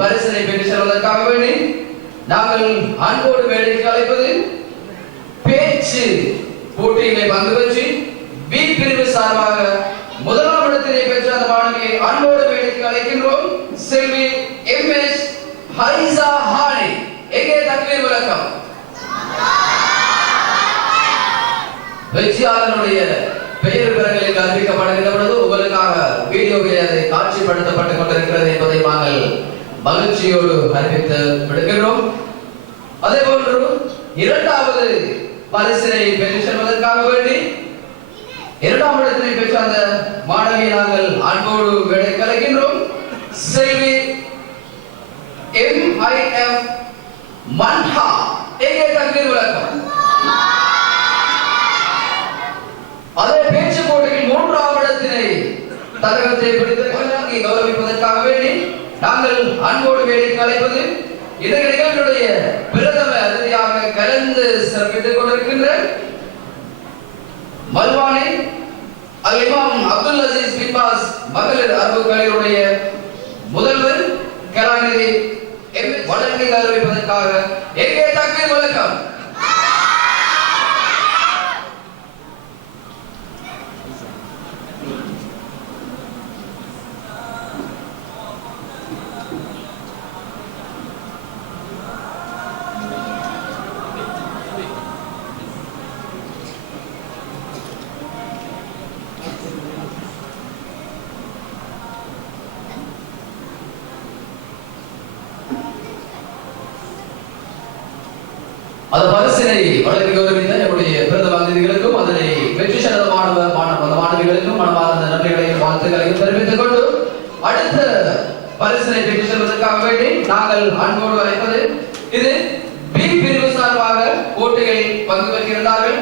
பரிசினை பெற்று செல்வதற்காக வேண்டி நாங்கள் அன்போடு மேடைக்கு அழைப்பது பேச்சு போட்டியிலே பங்கு பெற்று பி பிரிவு சார்பாக முதலாம் இடத்தினை பெற்ற அந்த மாணவியை அன்போடு மேடைக்கு அழைக்கின்றோம். செல்வி எம்எஸ் ஹரிசா ஹானி. எங்கே தக்பீர் விளக்கம்? வெற்றியாளருடைய பெயர் விவரங்களுக்கு அறிவிக்கப்படுகின்ற பொழுது உங்களுக்காக வீடியோவில் அதை காட்சிப்படுத்தப்பட்டுக் கொண்டிருக்கிறது என்பதை நாங்கள் மகிழ்ச்சியோடு அறிவித்து விடுகின்றோம். அதே போன்று இரண்டாவது பரிசினை பெற்று செல்வதற்காக வேண்டி இரண்டாம் இடத்தினை பெற்ற அந்த மாணவியை நாங்கள் அன்போடு மேடைக்கு அழைக்கின்றோம். செல்வி எம்ஐஎஃப் மன்ஹா. எங்கே தக்பீர் விளக்கம்? அதே பேச்சு போட்டியில் மூன்றாம் இடத்தினை தரகத்தை பிடித்து கௌரவிப்பதற்காக வேண்டி நாங்கள் அன்போடு மேடைக்கு அழைப்பது இந்த நிகழ்ச்சியுடைய பிரதம அதிதியாக கலந்து சிறப்பித்துக் கொண்டிருக்கின்ற மல்வானி அல் இமாம் அப்துல் அசீஸ் பின் பாஸ் மகளிர் அரபு கல்லூரியுடைய முதல்வர் கலாநிதி வழங்கி கௌரவிப்பதற்காக எங்கே தக்பீர் விளக்கம்? அந்த பரிசினை வழங்கி கௌரவித்த நம்முடைய பிரதம அதிதிகளுக்கும் அதனை வெற்றி சென்ற மாணவிகளுக்கும் மனமார்ந்த நன்றிகளையும் வாழ்த்துக்களையும் தெரிவித்துக் கொண்டு அடுத்த பரிசினை பெற்று செல்வதற்காக வேண்டி நாங்கள் அன்போடு அழைப்பது இது பி பிரிவு சார்பாக போட்டிகளில் பங்கு பெற்றிருந்தார்கள்.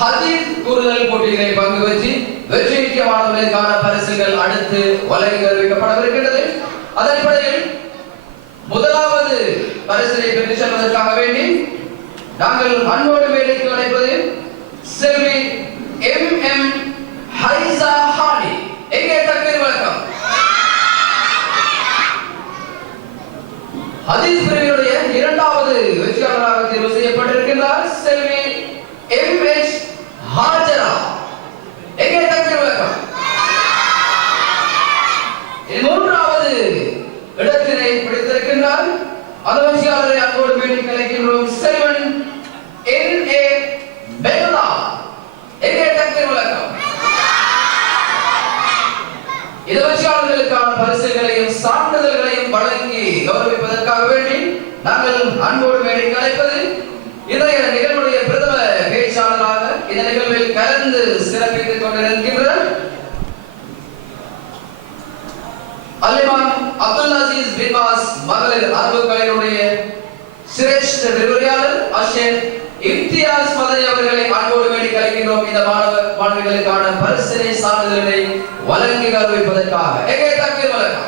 ஹதீஸ் கூறுதல் போட்டிகளில் பங்கு பெற்று வெற்றி மிக்க மாணவர்களுக்கான பரிசுகள் அடுத்து வழங்கி கௌரவிக்கப்படவிருக்கிறது. அதன் அடிப்படையில் முதலாவது பரிசினை பெற்று செல்வதற்காக வேண்டி நாங்கள் அன்போடு மேடைக்கு அழைப்பது செல்வி எம்எம் ஹரிசா ஹானி. எங்கே தக்பீர் விளக்கம்? ஹதீஸ் பிரிவினுடைய இரண்டாவது வெற்றியாளராக தேர்வு செய்யப்பட்டிருக்கின்றார் செல்வி எம்எச் ஹாஜரா. எங்கே தக்பீர் விளக்கம்? மூன்றாவது இடத்தினை பிடித்திருக்கின்றார் அந்த வெற்றியாளரை அன்போடு மேடைக்கு அழைக்கின்றோம். செல்வன் என்.ஏ. பெல்லா. எங்கே தக்பீர் விளக்கம்? இந்த வெற்றியாளர்களுக்கான பரிசுகளையும் சான்றிதழ்களையும் வழங்கி கௌரவிப்பதற்காக வேண்டி நாங்கள் அன்போடு மேடைக்கு அழைப்பது இன்றைய நிகழ்வுடைய பிரதம பேச்சாளராக இந்த நிகழ்வில் கலந்து சிறப்பித்துக் கொண்டிருக்கின்ற அல் இமாம் அப்துல் அசீஸ் பின் பாஸ் மகளிர் அரபு கல்லூரியுடைய சிரேஷ்ட விரிவுரையாளர் அஷேர் இம்தியாஸ் மதனி அவர்களை அன்போடு மேடைக்கு அழைக்கின்றோம். இந்த மாணவர்களுக்கான பரிசினை சான்றிதழ்களை வழங்கி கௌரவிப்பதற்காக எங்கே தக்பீர் விளக்கம்?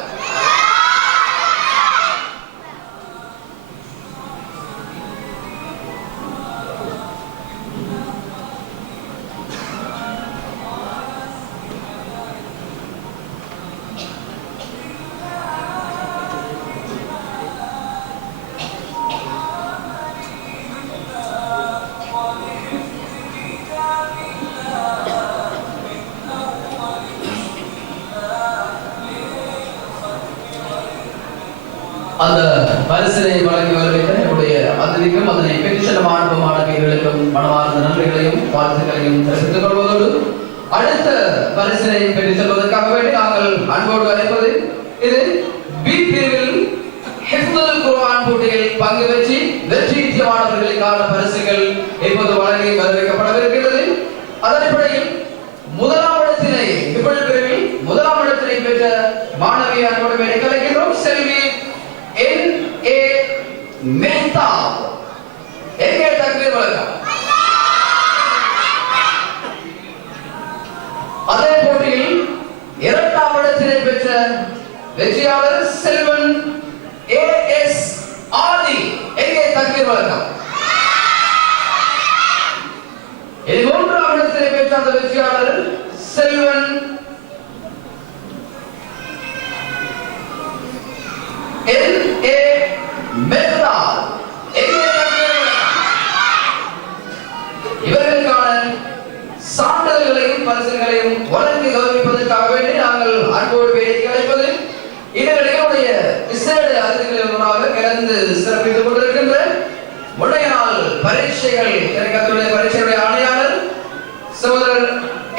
அந்த பரிசினை வழங்கி வருகின்ற என்னுடைய அதிதிக்கும் அதனை பெற்று சென்ற மாணவிகளுக்கும் மனமார்ந்த நன்றிகளையும் வாழ்த்துக்களையும் தெரிவித்துக் கொள்வதோடு அடுத்த பரிசினை பெற்று செல்வதற்காக வேண்டி நாங்கள் அன்போடு அழைப்பது இது பி பிரிவில் ஹிஃப்துல் குர்ஆன் போட்டியில் பங்கு பெற்று வெற்றி மாணவர்களுக்கான பரிசுகள் இப்போது வழங்கி கௌரவிக்கப்படவிருக்கிறது. அதன் அடிப்படையில் முதலாம் இடத்தினை ஹிஃப்துல் பிரிவில் முதலாம் இடத்தினை பெற்ற மாணவி அன்போடு மேடைக்கு அழைக்கின்றோம். செல்வி என்.ஏ. மெஹ்தா. எங்கே தக்பீர் விளக்கம்? அதே போட்டியில் இரண்டாம் இடத்தினை பெற்ற வெற்றியாளர் செல்வன் ஏ.எஸ். ஆதி. எங்கே தக்பீர் விளக்கம்? மூன்றாம் இடத்தினை பெற்ற அந்த வெற்றியாளர் செல்வன் என்.ஏ. கலந்து சிறப்பித்துக் கொண்டிருக்கின்ற முன்னைய நாள் பரீட்சைகள் பரீட்சையுடைய ஆணையாளர் சகோதரர்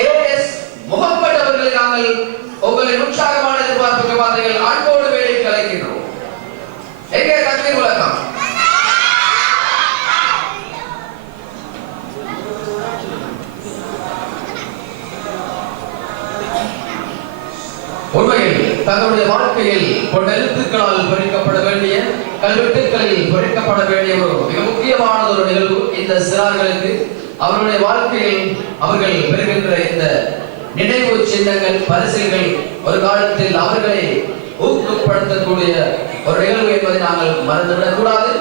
AS முகமது அவர்களை நாங்கள் உங்களின் உற்சாகமான எதிர்பார்ப்புக்கு வார்த்தைகள் அன்போடு வேலைக்கு அழைக்கின்றோம். எங்கே தக்பீர் முழக்கம். உண்மையில் தங்களுடைய வாழ்க்கையில் எழுத்துக்களால் பொறிக்கப்பட வேண்டிய கல்வெட்டுக்களில் பொறிக்கப்பட வேண்டிய ஒரு மிக முக்கியமான ஒரு நிகழ்வு இந்த சிறார்களுக்கு அவருடைய வாழ்க்கையில் அவர்கள் பெறுகின்ற இந்த நினைவு சின்னங்கள் பரிசுகள் ஒரு காலத்தில் அவர்களை ஊக்கப்படுத்தக்கூடிய ஒரு நிகழ்வு என்பதை நாங்கள் மறந்துவிடக் கூடாது.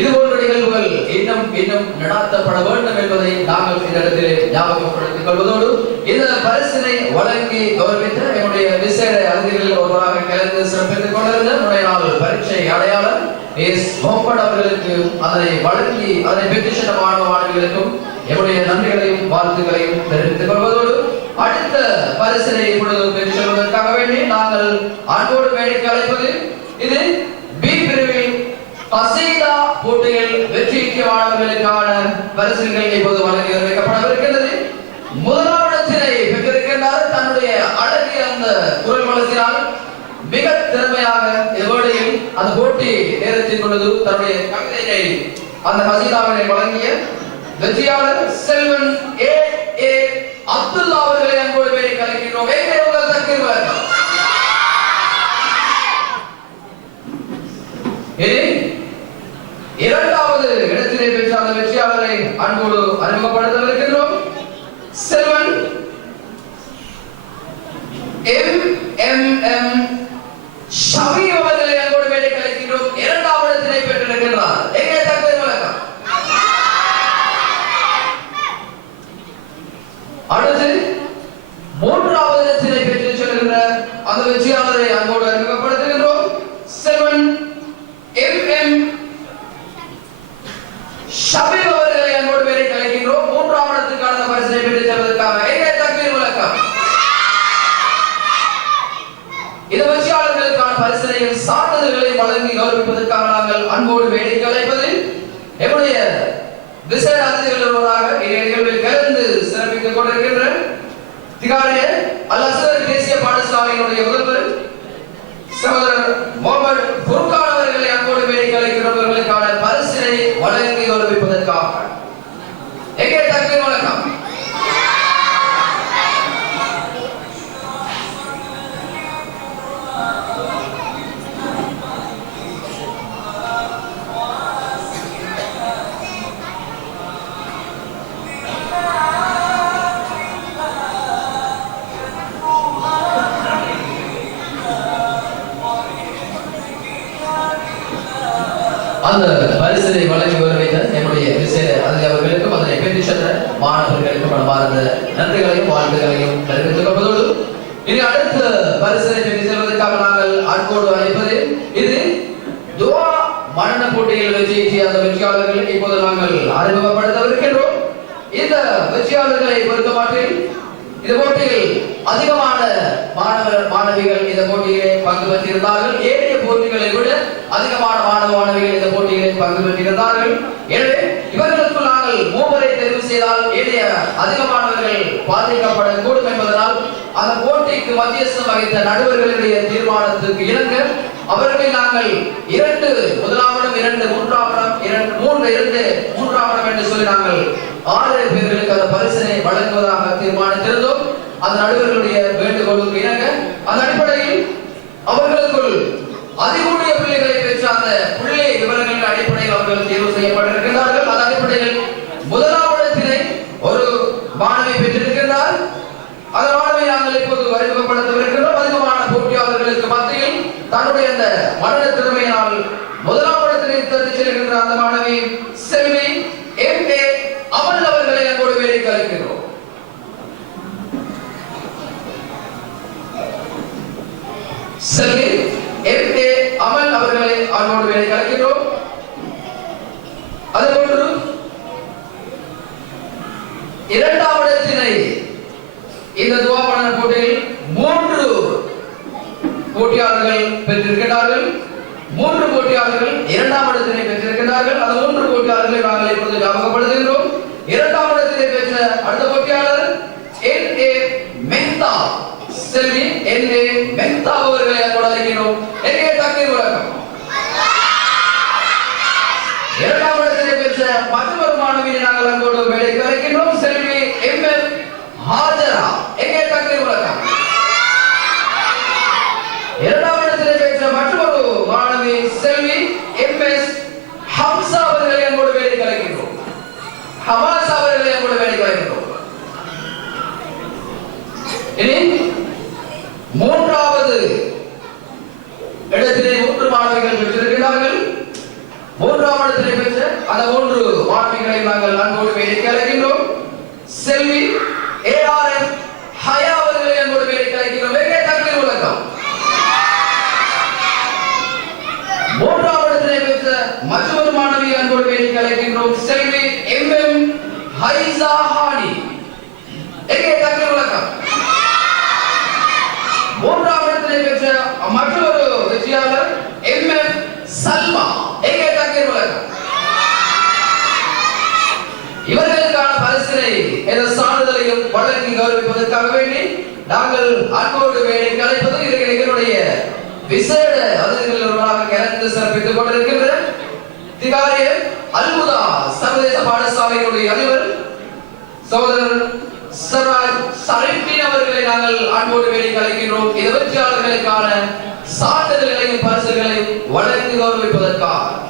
இது போன்ற நிகழ்வுகள் இன்னும் இன்னும் நடாத்தப்பட வேண்டும் என்பதை நாங்கள் இந்த இடத்திலே ஞாபகப்படுத்திக் கொள்வதோடு இந்த பரிசினை வழங்கி கௌரவித்த என்னுடைய விசேட அதிதிகளில் ஒருவராக கலந்து சிறப்பித்துக் கொண்டிருந்த முன்னைய நாள் பரீட்சை அடையாளர் AS முகமது அவர்களுக்கு அதனை வழங்கி அதனை பெற்று சென்ற மாணவ மாணவிகளுக்கும் என்னுடைய நன்றிகளையும் வாழ்த்துக்களையும் தெரிவித்துக் கொள்வதோடு அடுத்த பரிசினை இப்பொழுது பெற்று செல்வதற்காக வேண்டி நாங்கள் அன்போடு வேடிக்கை அழைப்பது இது B பிரிவில் கசீதா போட்டியில் வெற்றிக்கு மாணவர்களுக்கான பரிசுகள் இப்போது வழங்கி வைக்கப்படவிருக்கிறது. முதலாம் இடத்தினை பெற்றிருக்கின்றார். தன்னுடைய அழகிய அந்த குரல் வளத்தினால் மிக திறமையாக எவ்வளையும் அந்த போட்டி நேரத்தின் பொழுது தன்னுடைய கவிதையை அந்த கசீதாவினை வழங்கிய வெற்றியாளர் செல்வன் A அப்துல்லா அவர்களை அன்போடு வேண்டி கலைக்கின்றோம். எங்கே உங்கள் தக்பீர் முழக்கம். இரண்டாவது இடத்திலே பெற்ற அந்த வெற்றியாளரை அன்போடு அறிமுகப்படுத்தவிருக்கின்றோம். செல்வன் MM ஷமி அவர்களை அன்போடு வேண்டி கலைக்கின்றோம். இரண்டாவது இடத்திலே பெற்றிருக்கிறார். எங்கே தக்பீர் முழக்கம். அடுத்து மூன்றாவது இடத்திலே பெற்று செல்கின்ற அந்த வெற்றியாளரை அன்போடு அறிமுகப்படுத்துகின்றோம். செல்வன் MM ஷபீப் அவர்களை அன்போடு வேலை கலைக்கின்றோம். மூன்றாம் இடத்துக்கான பரிசை பெற்றுச் செல்வதற்காக எங்கே தக்பீர் முழக்கம். இந்த வெற்றியாளர்களுக்கான பரிசையும் சான்றிதழ்களையும் வழங்கி கௌரவிப்பதற்காக நாங்கள் அன்போடு வேலைக்கு அழைப்பது என்னுடைய விசேட அதிதிகள் ஒருவராக நிகழ்வில் கலந்து சிறப்பித்துக் கொண்டிருக்கின்ற திகாரிய அல் அஸ்ஹர் தேசிய பாடசாலையினுடைய முதல்வர் சகோதரர் முகமது ஃபுர்கான் அவர்களை அன்போடு வேலைக்கு அழைக்கிறவர்களுக்கான பரிசினை வழங்கி கௌரவிப்பதற்காக எங்கே தக்பீர் முழக்கம். அந்த பரிசினை வழங்கி வரவைத்த என்னுடைய விசேட அதில் அவர்களுக்கும் அதனை பெற்று சென்ற மாணவர்களுக்கும் மனமார்ந்த நன்றிகளையும் வாழ்த்துக்களையும் தெரிவித்துக் கொள்வதோடு இனி அடுத்த பரிசினை பெற்று செல்வதற்காக நாங்கள் அன்போடு அழைப்பது இது துவா மரண போட்டியில் வெற்றியீட்டிய அந்த வெற்றியாளர்களை இப்போது நாங்கள் அறிமுகப்படுத்தவிருக்கின்றோம். இந்த வெற்றியாளர்களை பொறுத்தமாட்டில் இந்த போட்டியில் அதிகமான மாணவிகள் இந்த போட்டியிலே பங்கு பெற்றிருந்தார்கள். ஏனைய போட்டிகளை விட அதிகமான மாணவிகள் இந்த போட்டியிலே பங்கு பெற்றிருந்தார்கள். எனவே இவர்களுக்குள் நாங்கள் மூவரை தெரிவு செய்தால் ஏனைய அதிகமானவர்கள் பாதிக்கப்படக்கூடும் என்பதனால் அந்த போட்டிக்கு மத்தியஸ்தம் வகித்த நடுவர்களுடைய தீர்மானத்திற்கு இணங்க அவர்களை நாங்கள் முதலாம் இடம் 2 மூன்றாம் இடம் 2 மூன்றாம் இடம் என்று சொல்லி நாங்கள் 6 பேர்களுக்கு அந்த பரிசினை வழங்குவதாக தீர்மானித்திருந்தோம். அந்த நடுவர்களுடைய வேண்டுகோளுக்கு இணங்க அந்த அடிப்படையில் அவர்களுக்குள் அதிகூடிய பிள்ளைகளை பெற்ற அந்த பிள்ளை விவரங்களின் அடிப்படையில் அவர்கள் தேர்வு செய்யப்பட்டிருக்கிறார்கள். அந்த அடிப்படையில் முதலாம் இடத்தினை ஒரு மாணவி பெற்றிருக்கிறார். அந்த மாணவி நாங்கள் இப்போது அறிமுகப்படுத்தவிருக்கிறோம். அதிகமான போட்டியாளர்களுக்கு மத்தியில் தன்னுடைய அந்த மரண திறமையினால் முதலாம் இடத்தினை தட்டி செல்கின்ற அந்த மாணவி செல்வி MA அமல் அவர்களை அன்போடு வேலைக்கு அழைக்கிறோம். செல்வி MA அமல் அவர்களை அன்போடு வேலைக்கு அழைக்கிறோம். அதுபோன்று இரண்டாம் இடத்தினை இந்த துவா மரண போட்டியில் 3 போட்டியாளர்கள் பெற்றிருக்கிறார்கள். 3 போட்டியாளர்கள் 2ஆம் இடத்தினை பெற்றிருக்கிறார்கள். அந்த 3 போட்டியாளர்களை நாங்கள் இப்பொழுது ஞாபகப்படுத்துகின்றோம். 2ஆம் இடத்தினை பெற்ற அடுத்த போட்டியாளர் NA மெக்தா செல்வி NA மெக்தா அவர்களை அன்போடு அழைக்கிறோம். NA தக்கீர் வணக்கம். 2ஆம் இடத்தினை பெற்ற மற்றொரு மாணவியை நாங்கள் அன்போடு மேடைக்கு அழைக்கிறோம். செல்வி MF ஹாஜரா NA தக்கீர் வணக்கம். 2ஆம் இடத்தினை பெற்ற மற்றொரு மாணவி செல்வி MS ஹம்சா அவர்களை அன்போடு மேடைக்கு அழைக்கிறோம். ஹமாசா அவர்களை அன்போடு மேடைக்கு அழைக்கிறோம். இனி 3வது இடத்திலே 3 மாணவிகள் பெற்றிருக்கிறார்கள். 3ஆம் இடத்திலே பெற்ற அந்த 3 மாணவிகளை நாங்கள் அன்போடு மேடைக்கு அழைக்கின்றோம். செல்வி ARF ஹயா அவர்களை அன்போடு மேடைக்கு அழைக்கிறோம். வேக தக்கீர் வணக்கம். 3ஆம் இடத்திலே பெற்ற மற்றொரு மாணவியை அன்போடு மேடைக்கு அழைக்கின்றோம். செல்வி MM ஹைசா ஹானி. வேக தக்கீர் வணக்கம். 3ஆம் இடத்திலே பெற்ற மற்றொரு வெற்றியாளர் MF சல்மா. எங்கே தக்கீர் வணக்கம். இவர்களுக்கான பரிசினை என்ற சான்றிதழையும் வழங்கி கௌரவிப்பதற்காக வேண்டி நாங்கள் அன்போடு மேடைக்கு அழைப்பது எங்களுடைய விசேட அதிதிகளில் ஒருவராக கலந்து சிறப்பித்துக் கொண்டிருக்கின்ற திகாரிய அல்முதா சர்வதேச பாடசாலையினுடைய அதிபர் சகோதரர் சராஜ் சரிப்பின் அவர்களை நாங்கள் அன்போடு மேடைக்கு அழைக்கின்றோம். இந்த வெற்றியாளர்களுக்கான சான்றிதழ்களையும் பரிசுகளையும் வழங்கி கௌரவிப்பதற்காக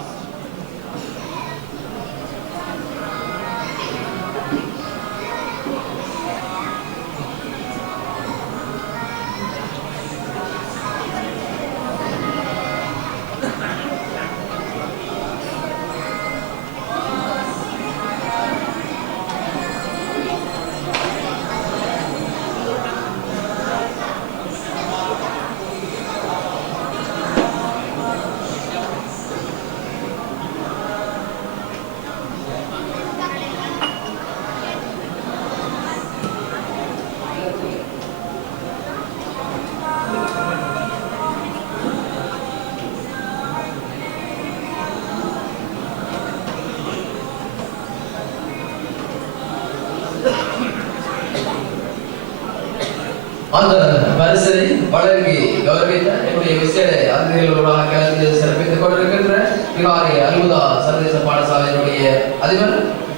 அந்த பரிசை வழங்கி கௌரவித்த என்னுடைய விசேட அதிதிகளோடாக கலந்து சிறப்பித்துக் கொண்டிருக்கின்ற திகாரிய அல்முதா சர்வதேச பாடசாலையினுடைய அதிபர்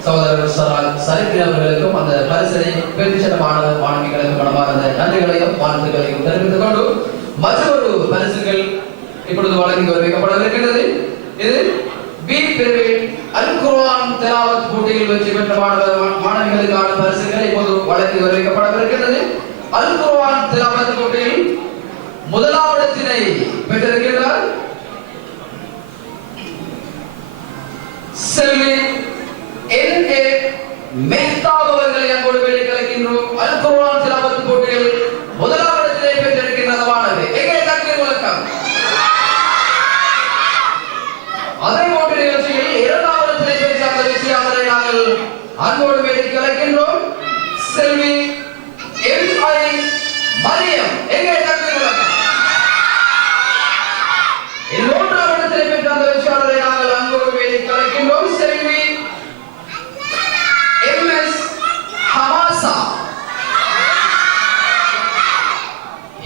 சகோதரர் சராஜ் சரிப்பின் அவர்களுக்கும் அந்த பரிசனை பெற்று சென்ற மாணவிகளுக்கும் மனமார்ந்த நன்றிகளையும் வாழ்த்துக்களையும் தெரிவித்துக் கொண்டு மற்றொரு பரிசுகள் இப்பொழுது வழங்கி கௌரவிக்கப்படவிருக்கின்றது. இது பி பிரிவில் அல் குர்ஆன் திலாவத் போட்டியில் வெற்றி பெற்ற மாணவிகளுக்கான பரிசுகள் இப்போது வழங்கி கௌரவிக்கப்படவிருக்கின்றது. அல் குர்ஆன் திலாவத் போட்டியில் முதலாவது இடத்தினை பெற்றிருக்கிறார் செல்வி NA மெக்தா அவர்களை அன்போடு மேடைக்கு அழைக்கின்றோம். அல் குர்ஆன் திலாவத் போட்டியில் முதலாவது இடத்தினை பெற்றிருக்கின்ற மாணவி எங்கே தக்கீர் வணக்கம். அதே போட்டி நிகழ்ச்சியில் 2வது இடத்தினை பெற்ற அந்த வெற்றியாளரை நாங்கள் அன்போடு மேடைக்கு அழைக்கின்றோம். செல்வி MI மரியம் எங்கே தக்கீர் வணக்கம். 3வது இடத்தினை பெற்ற அந்த வெற்றியாளரை நாங்கள் அன்போடு மேடைக்கு அழைக்கின்றோம். செல்வி MS ஹமாசா.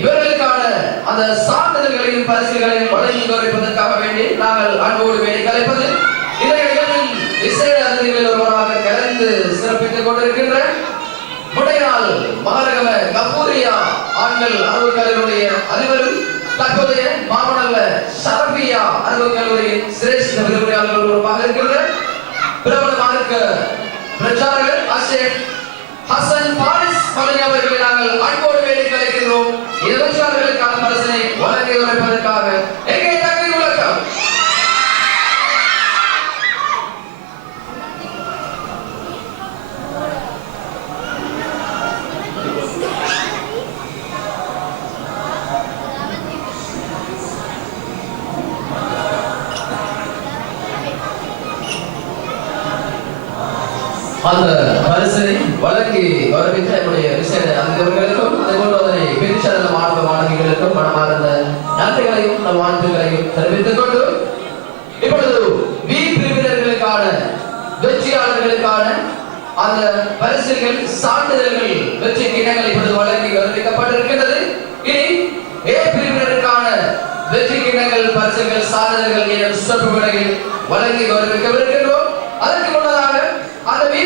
இவர்களுக்கான அந்த சான்றிதழ்களையும் பரிசுகளையும் வழங்கி கௌரவிப்பதற்காக வேண்டி நாங்கள் அன்போடு மேடைக்கு அழைப்பது இந்த நிகழ்வில் விசேட அதிதிகளில் ஒருவராக கலந்து சிறப்பித்துக் கொண்டிருக்கின்ற முடையால் மகரகம கபூரியா ஆண்கள் அறிவு கல்லூரியுடைய அதிபரும் தற்போதைய மாமண்டல ஷரபியா அறிவு கல்லூரியின் சிரேஷ்ட விரிவுரையாளர்கள் ஒருவராக இருக்கின்ற பிரபல மார்க்க பிரச்சாரகர் அஷேக் ஹசன் பாரிஸ் மலையா அவர்களை நாங்கள் அன்போடு மேடைக்கு அழைக்கின்றோம். இருபத்தாறுகளுக்கான பரிசினை வழங்கி உரைப்பதற்காக எங்கே தக்கீர் வணக்கம். அந்த பரிசனை வழங்கி கௌரவித்த என்னுடைய விசேட அதிகாரிகளுக்கும் அதேபோன்று அதனை பெருசான மாணவ மாணவிகளுக்கும் மனமார்ந்த நன்றிகளையும் நம் வாழ்த்துக்களையும் தெரிவித்துக் கொண்டு இப்பொழுது பி பிரிவினர்களுக்கான வெற்றியாளர்களுக்கான அந்த பரிசுகள் சான்றிதழ்கள் வெற்றி கிண்ணங்கள் இப்பொழுது வழங்கி கௌரவிக்கப்பட்டிருக்கிறது. இனி ஏ பிரிவினருக்கான வெற்றி கிண்ணங்கள் பரிசுகள் சான்றிதழ்கள் என்ற சிறப்பு விலையில் வழங்கி கௌரவிக்கவிருக்கின்றோம். அதற்கு முன்னதாக அந்த பி